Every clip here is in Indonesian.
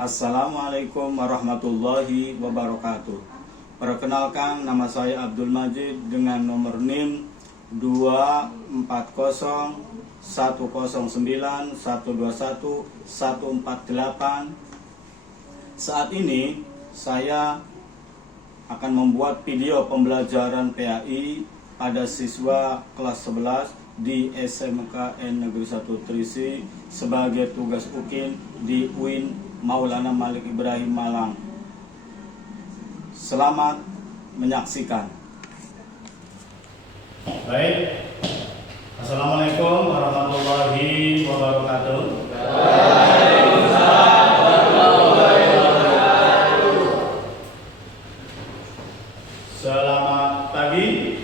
Assalamualaikum warahmatullahi wabarakatuh. Perkenalkan, nama saya Abdul Majid dengan nomor NIM 2409109121148. Saat ini saya akan membuat video pembelajaran PAI pada siswa kelas 11 di SMKN Negeri 1 Trisi sebagai tugas UKIN di UIN Maulana Malik Ibrahim Malang. Selamat menyaksikan. Baik. Assalamualaikum warahmatullahi wabarakatuh. Selamat pagi.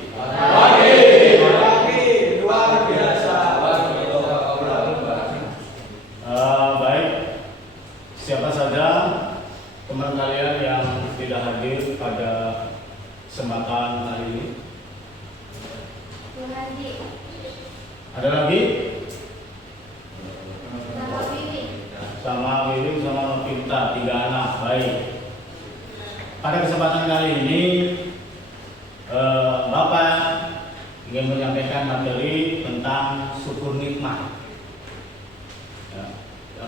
Luar biasa. Baik. Siapa saja teman kalian yang tidak hadir pada kesempatan hari ini? Ada lagi? Sama Wiwin sama Novita, 3 anak. Baik. Pada kesempatan kali ini Bapak ingin menyampaikan materi tentang syukur nikmat.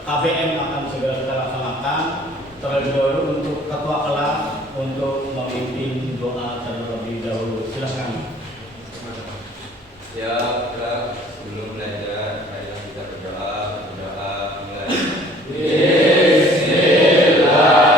KBM akan segera kita laksanakan. Terlebih dahulu untuk ketua kelas untuk memimpin doa terlebih dahulu. Silakan. Ya, sebelum belajar, saya kita berdoa mulai. Bismillahirrahmanirrahim.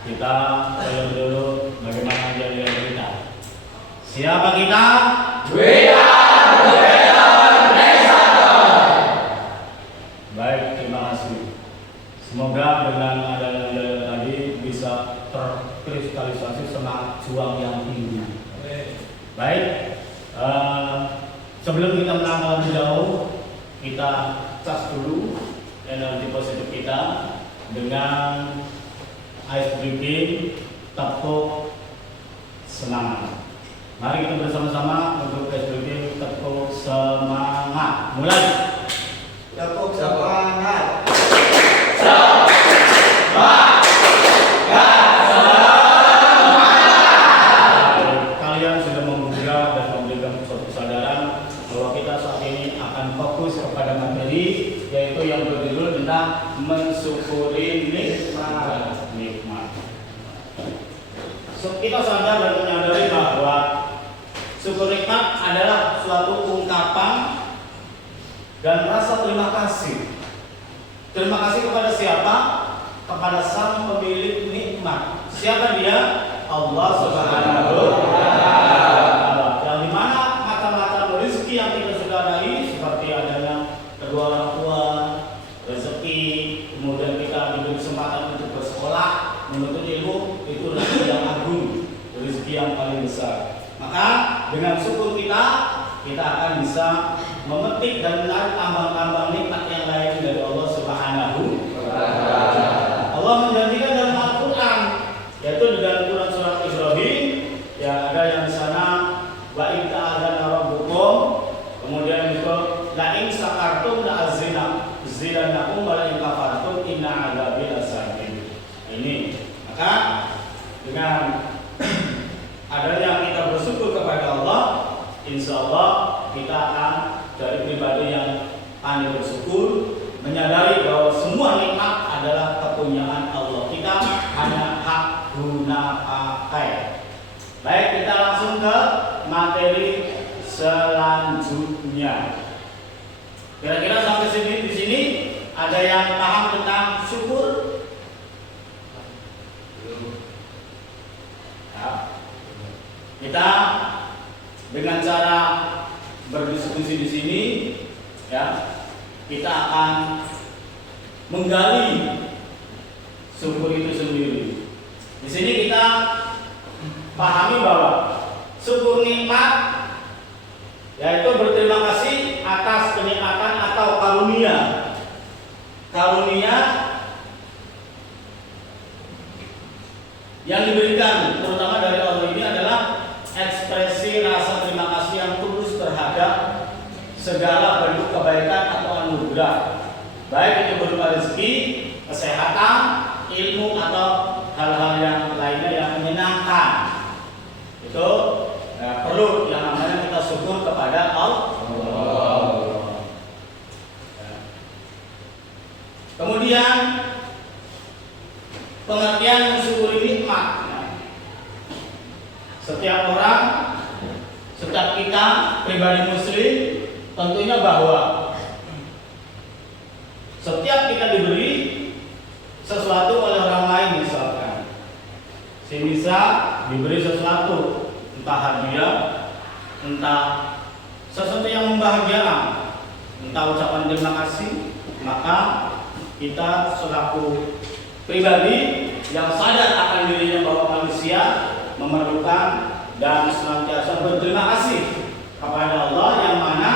kita lihat dulu bagaimana jalan kita. Siapa kita? Baik, terima kasih. Semoga dengan adanya jalan tadi bisa terkristalisasi semangat juang yang tinggi. Baik, sebelum kita melangkah lebih jauh, kita cas dulu energi positif kita dengan ice breathing, tepuk semangat. Mari kita bersama-sama untuk ice breathing, tepuk semangat. Mulai. Tepuk semangat. Kalian sudah membuka dan memberikan suatu kesadaran bahwa kita saat ini akan fokus kepada materi, yaitu yang berjudul tentang mensyukuri nikmat. Kita sadar dan menyadari bahwa syukur nikmat adalah suatu ungkapan dan rasa terima kasih. Terima kasih kepada siapa? Kepada sang pemilik nikmat. Siapa dia? Allah Subhanahu wa Ta'ala. Yang dimana macam-macam rezeki yang kita sudah raih, seperti adanya kedua orang tua, rezeki, kemudian kita diberi kesempatan untuk bersekolah, menuntut ilmu, itu rezeki yang agung, rezeki yang paling besar. Maka dengan syukur kita akan bisa memetik dan menarik tambang-tambang nikmat yang lain dari Allah Subhanahu wa Ta'ala. Allah menjanjikan dalam Al-Quran, yaitu di dalam Quran surat Ibrahim, ya ada yang di sana wa in ta'adzana rabbukum, kemudian itu la in syakartum la azidannakum wa la in kafartum inna 'adzabi lasadid. Ini maka dengan adanya kita bersyukur kepada Allah, insya Allah kita akan dari pribadi yang pandai bersyukur, menyadari bahwa semua nikmat adalah kepunyaan Allah. Kita hanya hak guna pakai. Baik, kita langsung ke materi selanjutnya. Kira-kira sampai sini di sini ada yang paham tentang syukur? Ya. Kita dengan cara berdiskusi di sini, ya, kita akan menggali syukur itu sendiri. Di sini kita pahami bahwa syukur nikmat yaitu berterima kasih atas kenikmatan atau karunia. Karunia yang diberikan terutama dari Allah ini adalah ekspresi rasa terima kasih yang tulus terhadap segala bentuk kebaikan atau anugerah, baik itu berupa rezeki, kesehatan, ilmu atau hal-hal yang lainnya yang menyenangkan. Itu perlu yang namanya kita syukur kepada Allah. Kemudian pengertian mensyukuri nikmat. Setiap orang, setiap kita pribadi muslim tentunya bahwa setiap kita diberi sesuatu oleh orang lain, misalkan si Nisa diberi sesuatu, entah hadiah, entah sesuatu yang membahagiakan, entah ucapan terima kasih, maka kita selaku pribadi yang sadar akan dirinya bahwa manusia memerlukan dan senantiasa berterima kasih kepada Allah, yang mana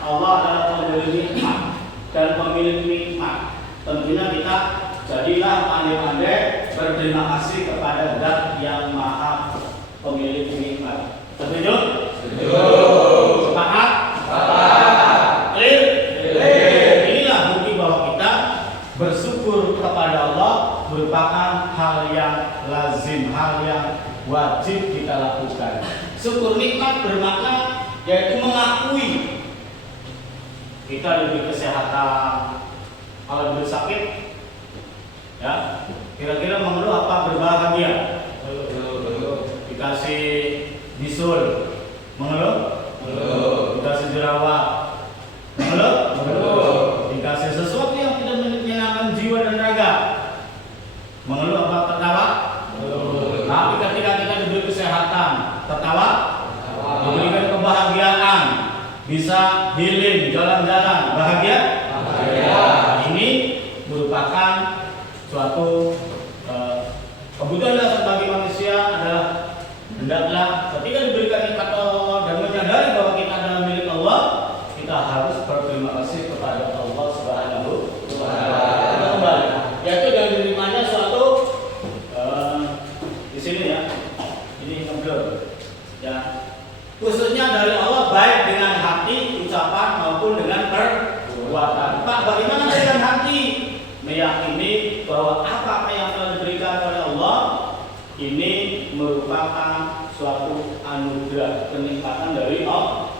Allah adalah pemberi nikmat dan pemilik nikmat. Tentunya kita jadilah pandai-pandai berterima kasih kepada Zat yang Maha Pemilik nikmat. Setuju? Setuju. Sepakat? Sepakat. Clear? Clear. Inilah bukti bahwa kita bersyukur kepada Allah merupakan hal yang lazim, hal yang wajib kita lakukan. Syukur nikmat bermakna yaitu mengakui kita diberi kesehatan. Kalau diberi sakit, ya kira-kira mengeluh apa berbahagia? Dikasih bisul, mengeluh? Dikasih jerawat, mengeluh? Dikasih sesuatu yang tidak menyenangkan jiwa dan raga, mengeluh apa tertawa? bisa healing, jalan-jalan, bahagia. Nah, ini merupakan suatu kebutuhan dasar bagi manusia adalah hendaklah ketika diberikan nikmat Allah dan menyadari bahwa kita adalah milik Allah, kita harus berterima kasih kepada Allah Subhanahu wa Ta'ala. Yaitu dengan diterimanya suatu di sini ya, ini ngeblur ya, khususnya dari Allah baik dengan hati, ucapan maupun dengan perbuatan. Pak, bagaimana dengan hati? Meyakini bahwa apa yang telah diberikan oleh Allah ini merupakan suatu anugerah kenikmatan dari Allah.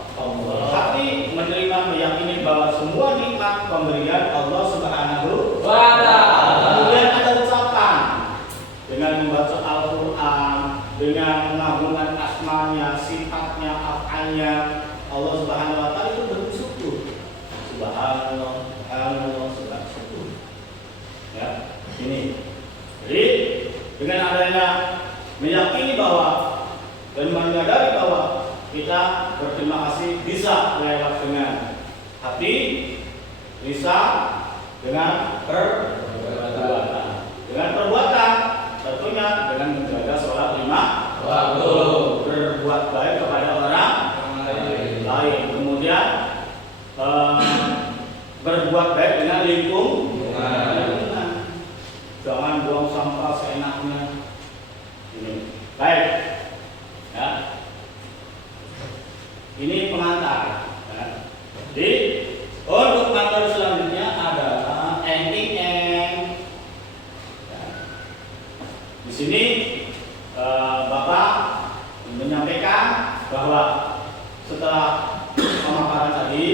Hati menerima, meyakini bahwa semua nikmat pemberian Allah Subhanahu wa Ta'ala. Kemudian ada ucapan dengan membaca Al-Quran, dengan mengagungkan asmanya, sifatnya, afalnya. Allah Subhanahu wa Ta'ala itu bersyukur. Subhanallah, subhanallah, subhanallah. Ya, ini. Jadi dengan adanya meyakini bahwa dan menyadari bahwa kita berterima kasih bisa lewat dengan hati, bisa dengan perbuatan. Dengan perbuatan tentunya dengan menjaga sholat 5 waktu, berbuat baik kepada orang lain, kemudian berbuat baik dengan lingkungan. Jangan buang sampah seenaknya. Ini baik ya. Ini pengantar ya. Jadi untuk pengantar selanjutnya adalah ending end ya. Di sini Bapak menyampaikan bahwa setelah pemaparan tadi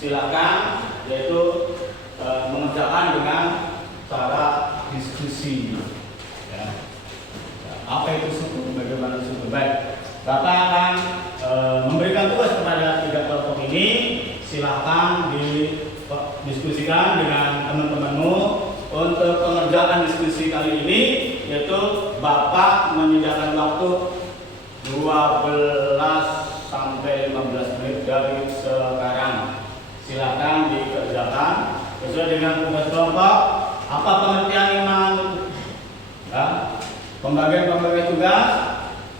silakan yaitu mengerjakan dengan cara diskusi ya. Apa itu suku, bagaimana suku? Baik, Bapak akan memberikan tugas kepada 3 kelompok ini. Silakan didiskusikan dengan teman-temanmu. Untuk pengerjaan diskusi kali ini yaitu Bapak menyediakan waktu 12 sampai 15 menit dari sekarang. Silakan dikerjakan sesuai dengan tugas kelompok. Apa pengertian iman? Ya, pembagian tugas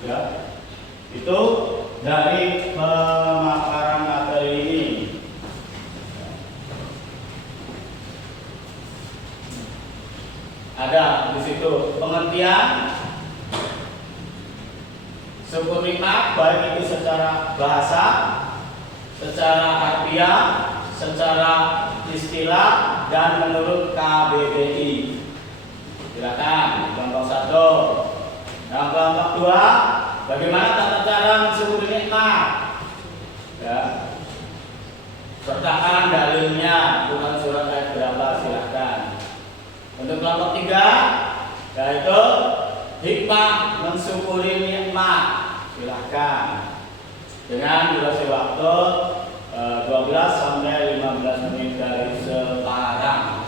ya. Itu dari pemaparan materi ini. Ada di situ pengertian syukur nikmat baik itu secara bahasa, secara harfiah, secara istilah dan menurut KBBI. Silakan kelompok 1. Yang kelompok 2, bagaimana tata cara mensyukuri nikmat? Ya. Sertakan dalilnya, bukan surat ayat berapa, silakan. Untuk kelompok 3, yaitu hikmah mensyukuri nikmat, silakan. Dengan durasi waktu 12 sampai 15 menit dari sekarang.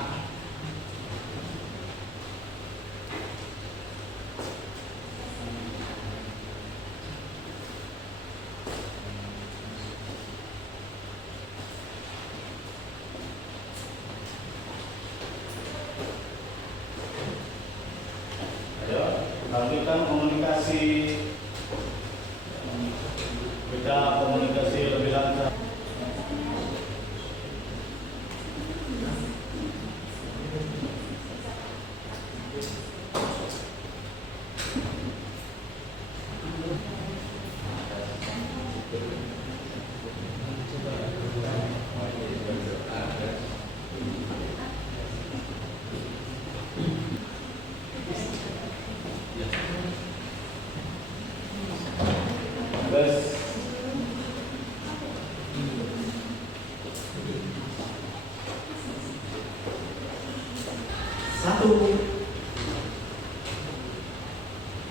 Lanjutkan komunikasi, kita komunikasi lebih lancar. Satu,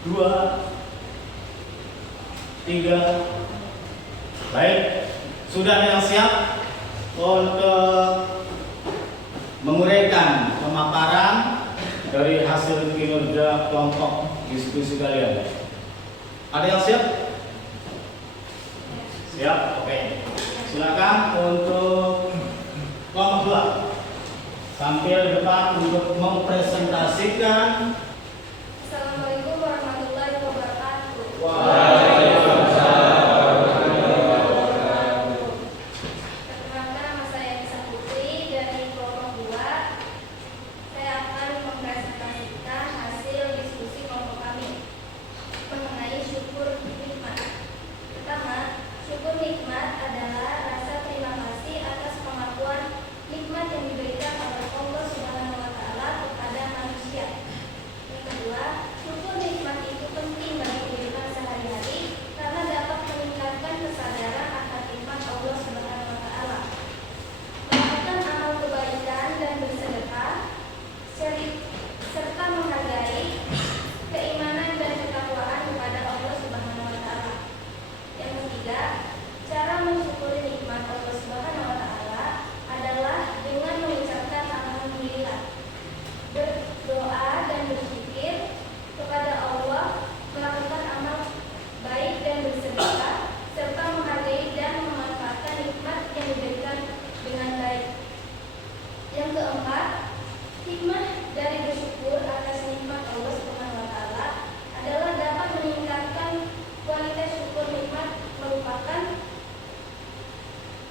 2, 3. Baik, sudah ada yang siap untuk menguraikan pemaparan dari hasil kinerja kelompok diskusi kalian? Ada yang siap? Siap? Oke. Silakan untuk kelompok 2 tampil di depan untuk mempresentasikan. Assalamualaikum warahmatullahi wabarakatuh. Perkenalkan, nama saya Nisa Putri dari kelompok 2. Saya akan mempresentasikan hasil diskusi kelompok kami mengenai syukur nikmat. Pertama, syukur nikmat adalah rasa terima kasih atas pengakuan nikmat yang diberikan oleh Allah Subhanahu wa taala kepada manusia. Yang kedua, syukur nikmat itu penting bagi kehidupan sehari-hari karena dapat meningkatkan kesadaran akan nikmat Allah Subhanahu wa taala. Melakukan amal kebaikan dan bersedekah serta menghargai keimanan dan ketakwaan kepada Allah Subhanahu wa taala. Yang ketiga, cara mensyukuri nikmat Allah Subhanahu wa taala adalah dengan mengucapkan alhamdulillah, berdoa dan berzikir kepada Allah, melakukan amal baik dan bersedekah, serta menghargai dan memanfaatkan nikmat yang diberikan dengan baik. Yang keempat, hikmah dari bersyukur atas nikmat Allah Subhanahu wa taala adalah dapat meningkatkan kualitas syukur nikmat merupakan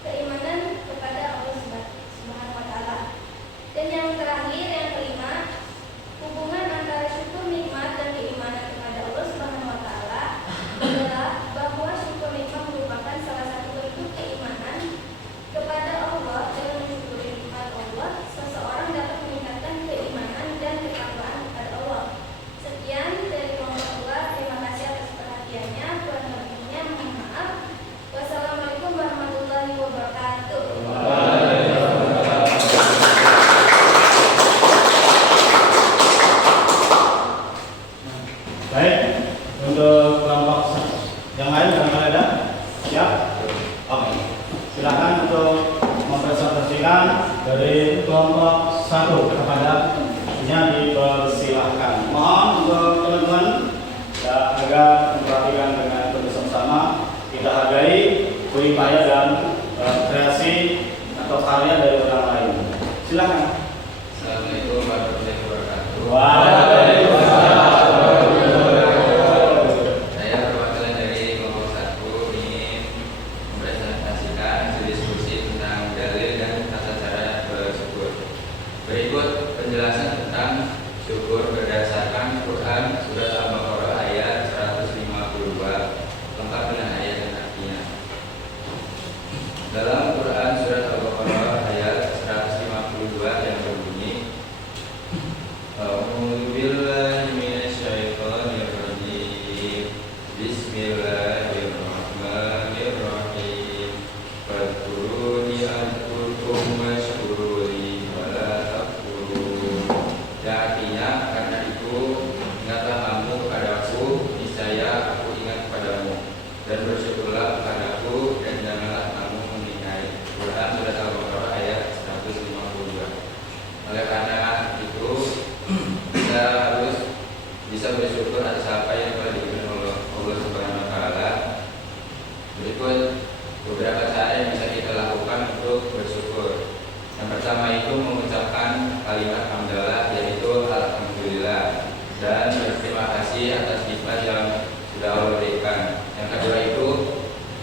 keimanan kepada Allah Subhanahu wa taala. Dan yang terakhir, yang kelima, hubungan antara syukur nikmat dan keimanan kepada Allah Subhanahu wa taala adalah bahwa syukur nikmat merupakan salah satu bentuk keimanan kepada Allah. Dengan mensyukuri nikmat Allah, seseorang dapat meningkatkan keimanan dan ketakwaan kepada Allah. Sekian dari kelompok 2. Terima kasih atas perhatiannya. Kurang lebihnya mohon maaf. Wassalamualaikum warahmatullahi wabarakatuh. Baik, untuk kelompok yang lain barangkali ada? Siap? Oke. Silakan untuk mempresentasikan dari kelompok 1 kepada dipersilahkan. Mohon untuk teman-teman ya, agar memperhatikan dengan bersama-sama, kita hargai upaya dan kreasi atau karya dari orang lain. Silakan. Assalamualaikum warahmatullahi wabarakatuh. Saya perwakilan dari kelompok 1 ingin mempresentasikan hasil diskusi tentang dalil dan tata cara bersyukur. Berikut penjelasan tentang syukur berdasarkan Quran Surat Al-Baqarah ayat 152 lengkap dengan ayat dan artinya. Dalam Quran Surat Al-Baqarah ayat 152 yang berbunyi, A'udzubillahi minasyaitonirrajim. Bismillahirrahmanirrahim. Fadkuruni azkurkum washkuruli wala takfurun. Yang artinya, karena itu ingatlah kamu kepadaku, niscaya aku ingat kepadamu, dan bersyukurlah kepadaku, dan janganlah kamu menghinakan. Quran Surat Al-Baqarah ayat 152. Oleh karena itu, kita harus bisa bersyukur atas apa yang telah diberikan oleh Allah Subhanahu wa taala. Berikut beberapa cara yang bisa kita lakukan untuk bersyukur. Yang pertama itu mengucapkan kalimat hamdalah, yaitu alhamdulillah, dan berterima kasih atas nikmat yang sudah Allah berikan. Yang kedua itu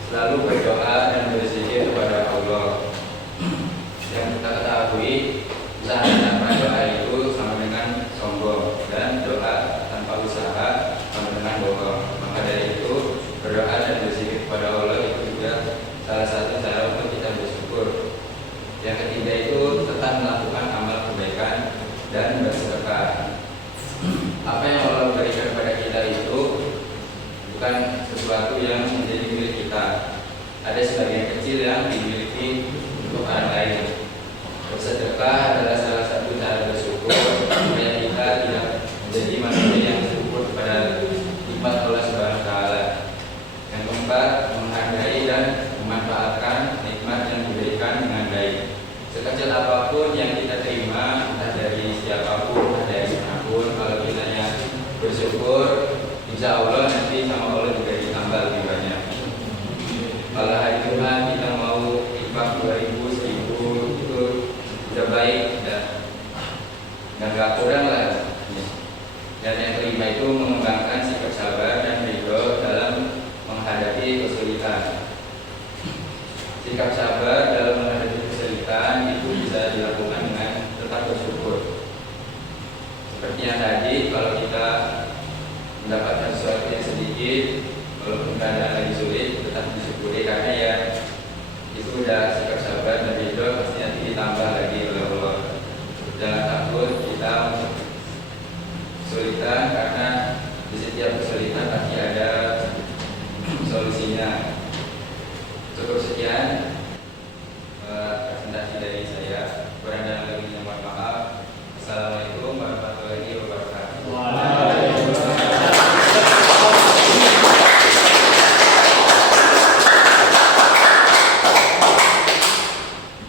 selalu berdoa dan berzikir kepada Allah. Yang kita ketahui, usaha tanpa doa itu sama dengan sombong, dan doa tanpa usaha sama dengan bohong. Maka dari itu, berdoa dan berzikir kepada Allah itu juga salah satu cara untuk kita bersyukur. Yang ketiga itu tetap melakukan amal kebaikan dan bersedekah. Apa yang Allah berikan kepada kita itu bukan sesuatu yang menjadi milik kita. Ada sebagian kecil yang dimiliki untuk orang lain. Bersedekah adalah salah satu cara bersyukur supaya kita tidak menjadi manusia yang bersyukur kepada nikmat Allah Subhanahu wa taala. Yang keempat, menghargai dan memanfaatkan nikmat yang diberikan dengan baik. Sekecil apapun yang kita terima, entah dari siapapun, entah dari manapun, kalau kita bersyukur, insya Allah nanti sama Allah juga ditambah lebih banyak. Kalau hari Jumat kita mau sikap sabar dalam menghadapi kesulitan itu bisa dilakukan dengan tetap bersyukur. Seperti yang tadi, kalau kita mendapatkan sesuatu yang sedikit, walaupun keadaan lagi sulit, tetap disyukuri karena ya itu udah sikap sabar dan itu pasti nanti ditambah lagi oleh Allah. Jangan takut kita kesulitan karena di setiap kesulitan pasti ada solusinya. Cukup sekian presentasi dari saya. Kurang dan lebihnya mohon maaf. Assalamualaikum warahmatullahi wabarakatuh.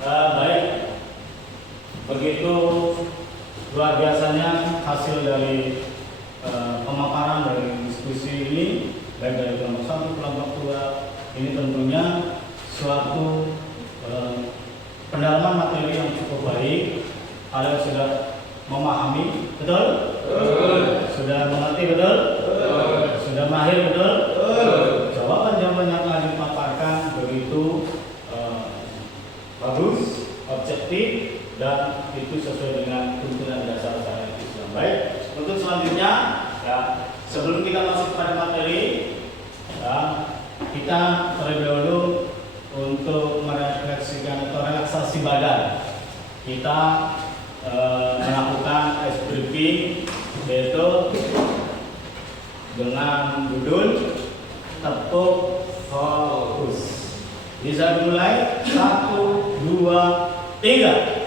Baik, begitu luar biasanya hasil dari pemaparan dari diskusi ini, baik dari kelompok 1, kelompok 2. Ini tentunya suatu pendalaman materi yang cukup baik. Kalian sudah memahami, betul? Betul. Sudah mengerti, betul? Betul. Sudah mahir, betul? Betul. Jawaban-jawaban yang telah dipaparkan begitu bagus, objektif, dan itu sesuai dengan tuntunan dasar syariat Islam. Baik, untuk selanjutnya, ya, sebelum kita masuk pada materi, ya, kita terlebih dahulu untuk merefleksikan atau relaksasi badan. Kita melakukan ice breathing, yaitu dengan judul tepuk fokus. Bisa dimulai 1, 2, 3.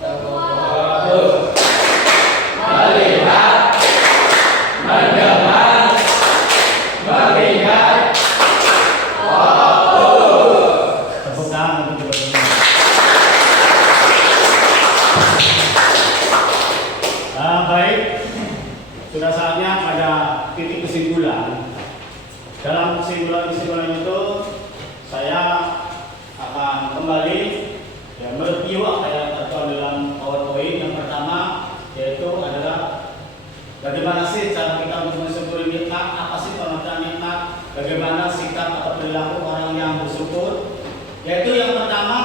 Fokus. Melihat, mendengar, melihat. Tepuk tangan untuk coba. Baik, sudah saatnya pada titik kesimpulan. Dalam kesimpulan itu saya akan kembali mereview apa yang tertuang dalam PowerPoint. Yang pertama yaitu adalah bagaimana sih cara kita untuk mensyukuri nikmat, apa sih pengertian nikmat, bagaimana sikap atau perilaku orang yang bersyukur. Yaitu yang pertama,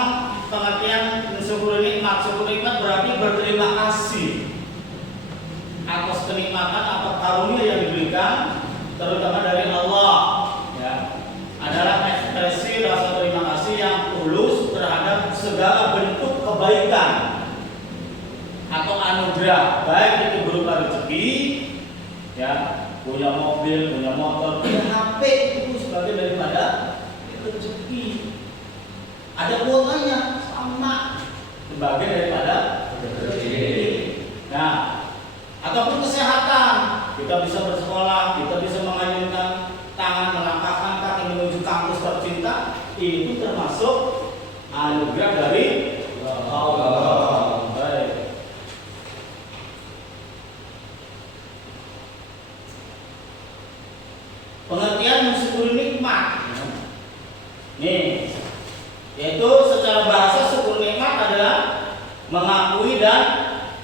pengertian mensyukuri nikmat. Syukur nikmat berarti berterima kasih atas kenikmatan atau karunia yang diberikan, terutama dari Allah. Ya, adalah ekspresi rasa terima kasih yang tulus terhadap segala bentuk kebaikan atau anugerah, baik itu berupa rezeki, ya, punya mobil, punya motor, punya HP, itu sebagai daripada rezeki. Ada kuotanya sama sebagai daripada rezeki. Nah, ataupun kesehatan, kita bisa bersekolah, kita bisa mengayunkan tangan, melangkahkan kaki menuju kampus tercinta, itu termasuk anugerah dari Allah. Baik. Pengertian mensyukuri nikmat. Nih, yaitu secara bahasa syukur nikmat adalah mengakui dan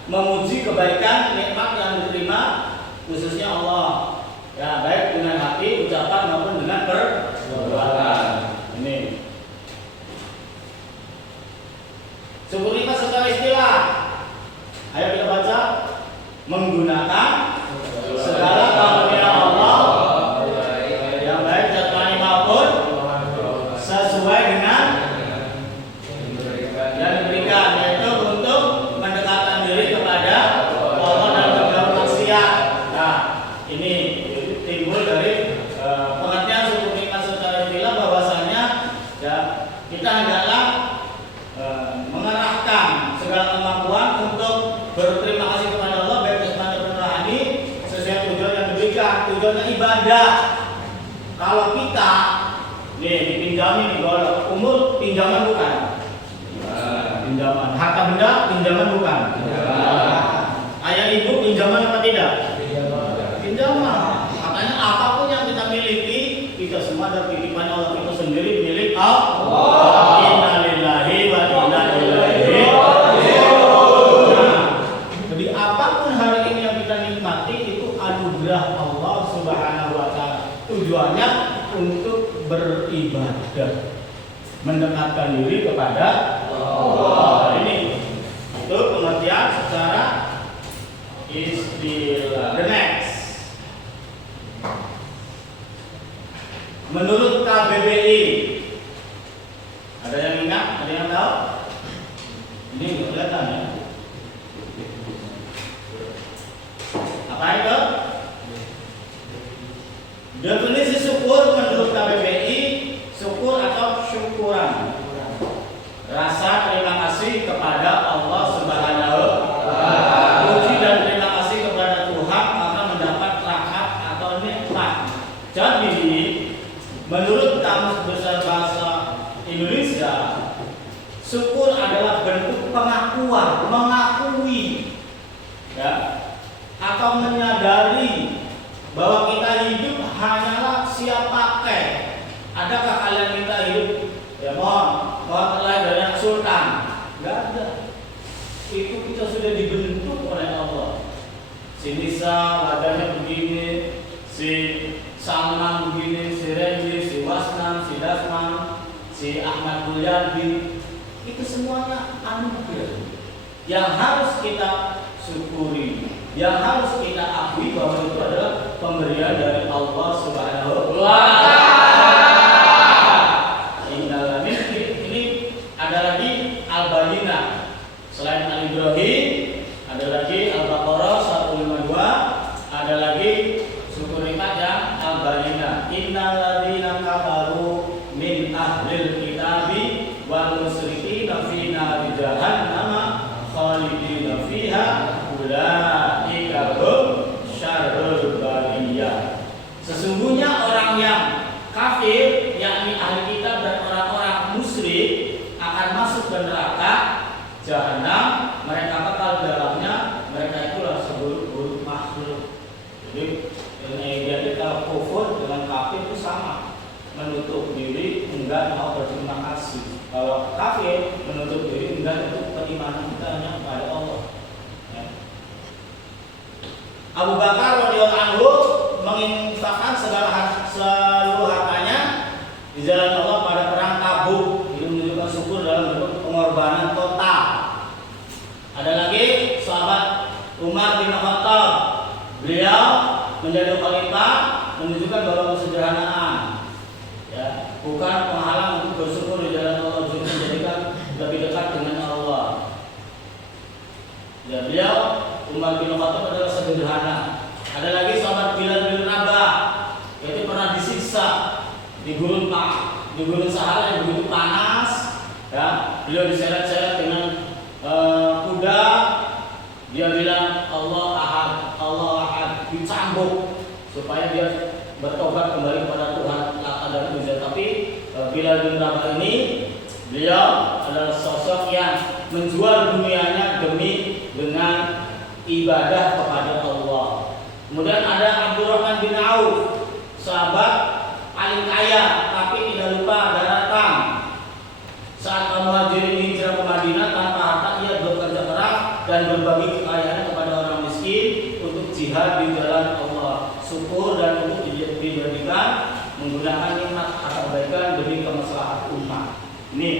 memuji kebaikan nikmat yang diterima khususnya Allah. Ya, baik dengan hati, ucapan maupun dengan perbuatan. Ini. Syukur nikmat secara istilah. Ayo kita baca. Menggunakan segala karunia Allah yang baik jasmani maupun sesuai dengan yang diberikan, yaitu untuk mendekatkan diri kepada Allah dan menjauh maksiat. Nah, ini timbul dari pengertian syukur nikmat secara istilah bahwasanya ya kita hendaklah mengerahkan segala kemampuan untuk berterima kasih kepada Allah baik jasmani maupun rohani sesuai tujuan yang diberikan. Tujuannya ibadah. Kalau kita nih dipinjami nih, kalau umur pinjaman bukan? Pinjaman. Harta benda pinjaman bukan? Ayah ibu pinjaman apa tidak? Pinjaman. Makanya apapun yang kita miliki, kita semua ada titipan Allah, itu sendiri milik Allah. Innalillahi wa inna ilaihi raji'un. Nah, jadi apapun hari ini yang kita nikmati itu anugerah Allah Subhanahu wa taala. Tujuannya untuk beribadah. mendekatkan diri kepada Allah. Ini itu pengertian secara istilah. The next, menurut KBBI, ada yang ingat? Ada yang tahu? Ini nggak kelihatan ya. Apa itu? Definisi syukur menurut KBBI, syukur atau syukuran, rasa terima kasih kepada Allah Subhanahu wa Ta'ala, puji dan terima kasih kepada Tuhan karena mendapat rahmat atau nikmat. Jadi menurut Kamus Besar Bahasa Indonesia, syukur adalah bentuk pengakuan, mengakui, ya, atau menyadari bahwa kita hidup hanyalah siap pakai. Adakah kalian kita hidup? Ya mohon terlahir dari anak sultan? Enggak ada. Itu kita sudah dibentuk oleh Allah. Si Nisa wajahnya begini, si Salman begini, si Renji, si Wasnan, si Dasman, si Ahmad Mulyadi. Itu semuanya anugerah yang harus kita syukuri, yang harus kita akui bahwa itu adalah pemberian dari Allah Subhanahu wa Ta'ala. Ini ada lagi Al-Bayyinah. Selain Al-Ibrahim, ada lagi Al-Baqarah 152, ada lagi syukur nikmat yang Al-Bayyinah. Innal ladzina kafaru min ahlil kitabi wal musyrikina fi nari jahannam khalidina fiha ulaika hum syarrul bariyah. Sesungguhnya orang yang kafir, yakni ahli kitab dan orang-orang musyrik, akan masuk ke neraka jahanam, mereka kekal di dalamnya, mereka itulah seburuk-buruk makhluk. Jadi kalau kufur dengan kafir itu sama, menutup diri, enggak mau berterima kasih. Kalau kafir menutup diri, enggak untuk keimanan kita hanya kepada Allah. Ya. Abu Bakar radhiyallahu anhu menginfakkan seluruh hartanya di jalan Allah pada perang Tabuk. Ini menunjukkan syukur dalam bentuk pengorbanan total. Ada lagi sahabat Umar bin Khattab, beliau menjadi khalifah, menunjukkan bahwa kesederhanaan, ya, bukan penghalang untuk bersyukur di jalan Allah, juga menjadikan lebih dekat dengan Allah. Ya, beliau Umar bin Khattab adalah sederhana. Ada lagi sahabat Bilal bin Rabah, yaitu pernah disiksa di gurun Sahara yang begitu panas, ya, beliau diseret-seret dengan kuda. Dia bilang Allah Ahad, dicambuk supaya dia bertobat kembali kepada Tuhan dan Tuhan. Tapi Bilal bin Rabah ini, beliau adalah sosok yang menjual dunianya dengan ibadah kepada Allah. Kemudian ada Abdurrahman bin Auf, sahabat paling kaya, tapi tidak lupa daratan. Saat kaum Muhajirin hijrah ke Madinah tanpa harta, ia bekerja keras dan berbagi kekayaannya kepada orang miskin untuk jihad di jalan Allah. Syukur dan untuk dijadikan menggunakan nikmat atau kebaikan demi kemaslahatan umat. Ini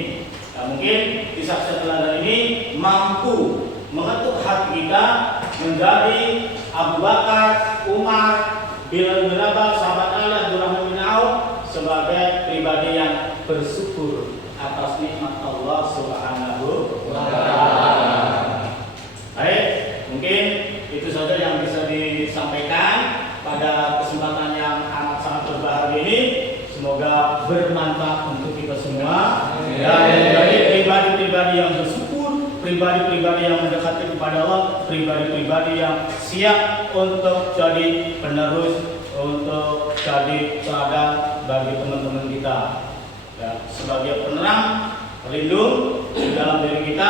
mungkin kisah teladan ini mampu mengetuk hati kita menjadi Abu Bakar, Umar, Bilal bin Rabah, sahabat Ali, Abdurrahman bin Auf sebagai pribadi yang bersyukur atas nikmat Allah Subhanahu wa Ta'ala. Baik, mungkin itu saja yang bisa disampaikan pada kesempatan yang amat sangat berbahagia ini. Semoga bermanfaat untuk kita semua. Dan menjadi pribadi-pribadi yang bersyukur, pribadi-pribadi yang mendekati kepada Allah, pribadi-pribadi yang siap untuk jadi penerus, untuk jadi teladan bagi teman-teman kita. Ya, sebagai penerang, pelindung di dalam diri kita,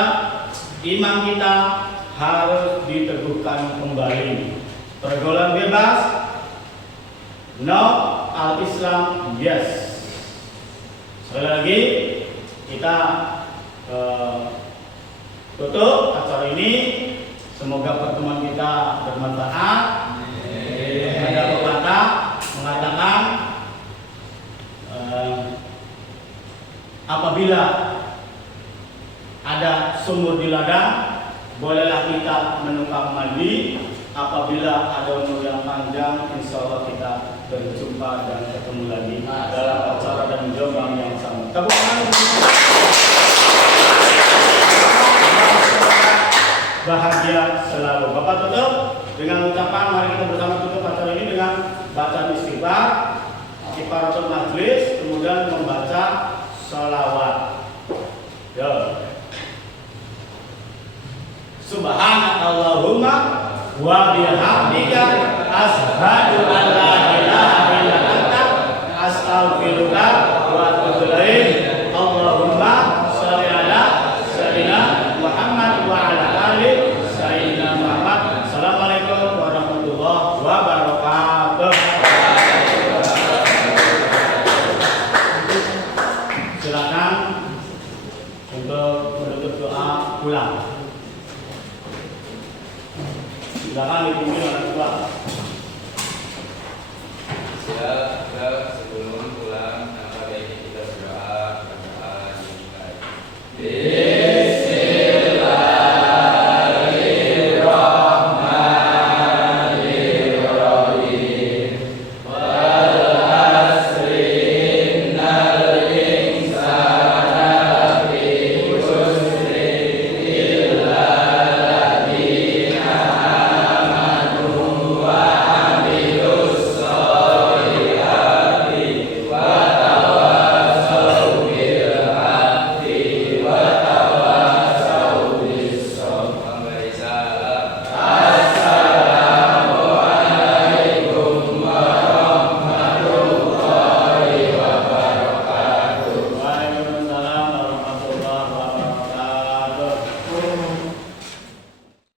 iman kita harus diteguhkan kembali. Pergaulan bebas, no. Al-Islam, yes. Sekali lagi kita tutup acara ini. Semoga pertemuan kita bermanfaat. Ada pepatah mengatakan Apabila ada sumur di ladang, bolehlah kita menumpang mandi. Apabila ada umur yang panjang, insya Allah kita berjumpa dan ketemu lagi dalam acara dan jombang yang sama. Tepuk tangan. Bahagia selalu. Bapak tutup dengan ucapan, mari kita bersama tutup acara ini dengan bacaan istighfar, kifaratul majlis, kemudian membaca sholawat. Yo. Subhanakallahumma wa bihamdika asyhadu an la ilaha illa anta astaghfiruka wa atubu ilaik. Allahumma shalli ala sayyidina Muhammad wa ala ali sayyidina Muhammad. Assalamualaikum warahmatullahi wabarakatuh. Silakan untuk menutup doa pulang. Silakan dipimpin oleh Tuhan. Siap.